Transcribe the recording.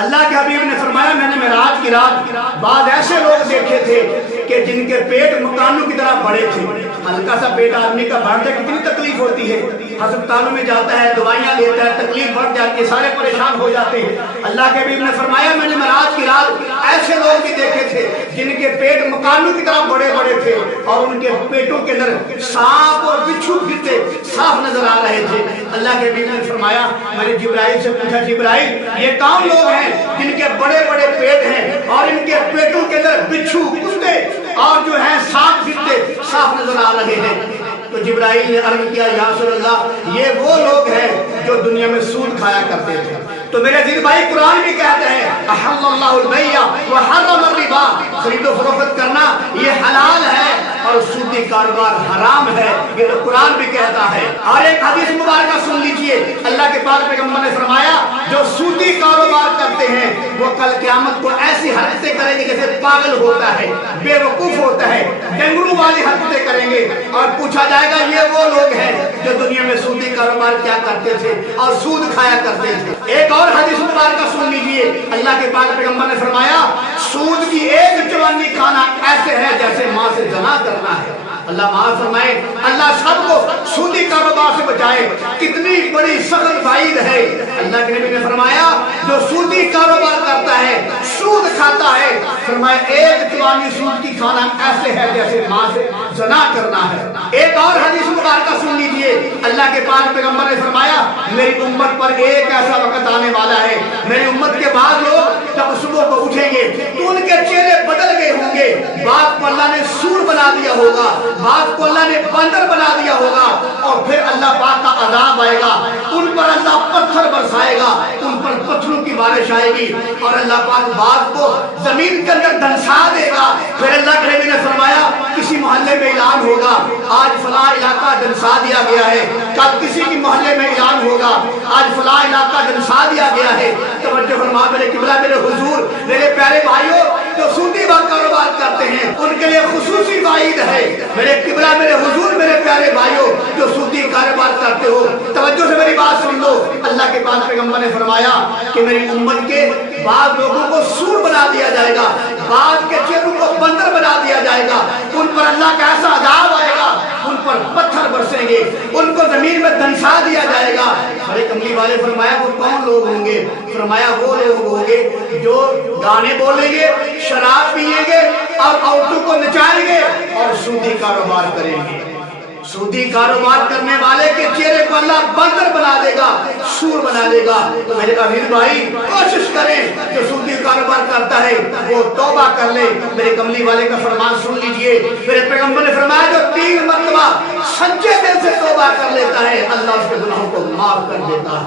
اللہ کے حبیب نے فرمایا میں نے معراج کی رات بعض ایسے لوگ دیکھے تھے کہ جن کے پیٹ مکانوں کی طرح بڑے تھے. ہلکا سا پیٹ آدمی کا بڑھتا ہے کتنی تکلیف ہوتی ہے. ہسپتالوں میں جاتا ہے, دوائیاں لیتا ہے, تکلیف بڑھ جاتی ہے, سارے پریشان ہو جاتے ہیں. اللہ کے حبیب نے فرمایا میں نے معراج کی رات ایسے لوگ بھی دیکھے تھے جن کے پیٹ مکانوں کی طرح بڑے بڑے تھے اور ان کے پیٹوں کے اندر سانپ اور بچھو پھرتے صاف نظر آ رہے تھے. اللہ کے حبیب نے فرمایا میں نے جبرائیل سے پوچھا جبرائیل یہ کون لوگ ہیں جن کے بڑے بڑے پیٹ ہیں اور ان کے پیٹوں کے اندر بچھو کتے اور جو ہیں سانپ پھرتے صاف نظر آ رہے ہیں؟ تو جبرائیل نے عرض کیا یا رسول اللہ یہ وہ لوگ ہیں جو دنیا میں سود کھایا کرتے تھے. تو میرے عزیز بھائی قرآن بھی کہتے ہیں احل اللہ البیع وحرم الربا, خرید و فروخت کرنا یہ حلال ہے اور سودی کاروبار حرام ہے, یہ تو قرآن بھی کہتا ہے. اور ایک حدیث مبارکہ سن لیجئے, اللہ کے پاک پیغمبر نے فرمایا جو سودی کاروبار کرتے ہیں وہ کل قیامت کو ایسی حرکتیں کریں گے جیسے پاگل ہوتا ہے, بے وقوف ہوتا ہے, ڈنگرو والی حرکتیں کریں گے اور پوچھا جائے گا یہ وہ لوگ ہیں جو دنیا میں سودی کاروبار کیا کرتے تھے اور سود کھایا کرتے تھے. ایک اور حدیث مبارکہ سن لیجئے, اللہ کے پاک پیغمبر نے فرمایا سود کی ایک چوانی کھانا ایسے ہے جیسے ماں سے زنا کرنا ہے. اللہ معاف فرمائے, اللہ سب کو سودی کاروبار سے بچائے. کتنی بڑی سخت وعید ہے. اللہ کے نبی نے فرمایا جو سودی کاروبار کرتا ہے, سود کھاتا ہے, فرمایا ایک چوانی سود کی کھانا ایسے ہے جیسے ماں سے زنا کرنا ہے. ایک اور حدیث مبارکہ سن لیجئے, اللہ کے پاک پیغمبر نے فرمایا میری امت پر ایک ایسا وقت آنے والا ہے, میری امت کے بعد لوگ جب صبح کو اٹھیں گے تو ان کے چہرے بدل گئے ہوں گے. بعض کو اللہ نے سور بنا دیا ہوگا, بعض کو اللہ نے بندر بنا دیا ہوگا, اور پھر اللہ پاک کا عذاب آئے گا, ان پر اللہ پتھر برسائے گا, ان پر پتھروں کی بارش آئے گی, اور اللہ پاک بعض کو زمین کے اندر دھنسا دے گا. پھر اللہ کے نبی نے فرمایا کسی محلے میں اعلان ہوگا آج فلاں علاقہ دھنسا دیا گیا ہے, کل کسی کی محلے میں اعلان ہوگا آج فلاں علاقہ دھنسا دیا گیا ہے. توجہ فرما میرے قبلہ, میرے حضور, میرے پیارے بھائیوں, جو سودی کاروبار کرتے ہیں ان کے لیے خصوصی وعید ہے. میرے قبلہ, میرے حضور, میرے پیارے بھائیوں, جو سودی کاروبار کرتے ہو توجہ سے میری بات سن لو. اللہ کے پاک پیغمبر نے فرمایا کہ میری امت کے بعض لوگوں کو سور بنا دیا جائے گا, بعض کے چہروں کو بندر بنا دیا جائے گا, ان پر اللہ کا ایسا عذاب آئے گا, ان پر پتھر برسیں گے, ان کو زمین میں دھنسا دیا جائے گا. بڑے کملی والے فرمایا وہ کون لوگ ہوں گے؟ فرمایا وہ لوگ ہوں گے جو گانے بولیں گے, شراب پیئیں گے اور عورتوں کو نچائیں گے اور سودی کاروبار کریں گے. سودی کاروبار کرنے والے کے چہرے کو اللہ بندر بنا دے گا, سور بنا دے گا. تو میرے امیر بھائی کوشش کریں جو سودی کاروبار کرتا ہے وہ توبہ کر لے. میرے کملی والے کا فرمان سن لیجئے, میرے پیغمبر نے فرمایا جو 3 مرتبہ سچے دل سے توبہ کر لیتا ہے اللہ اس کے گناہوں کو معاف کر دیتا ہے.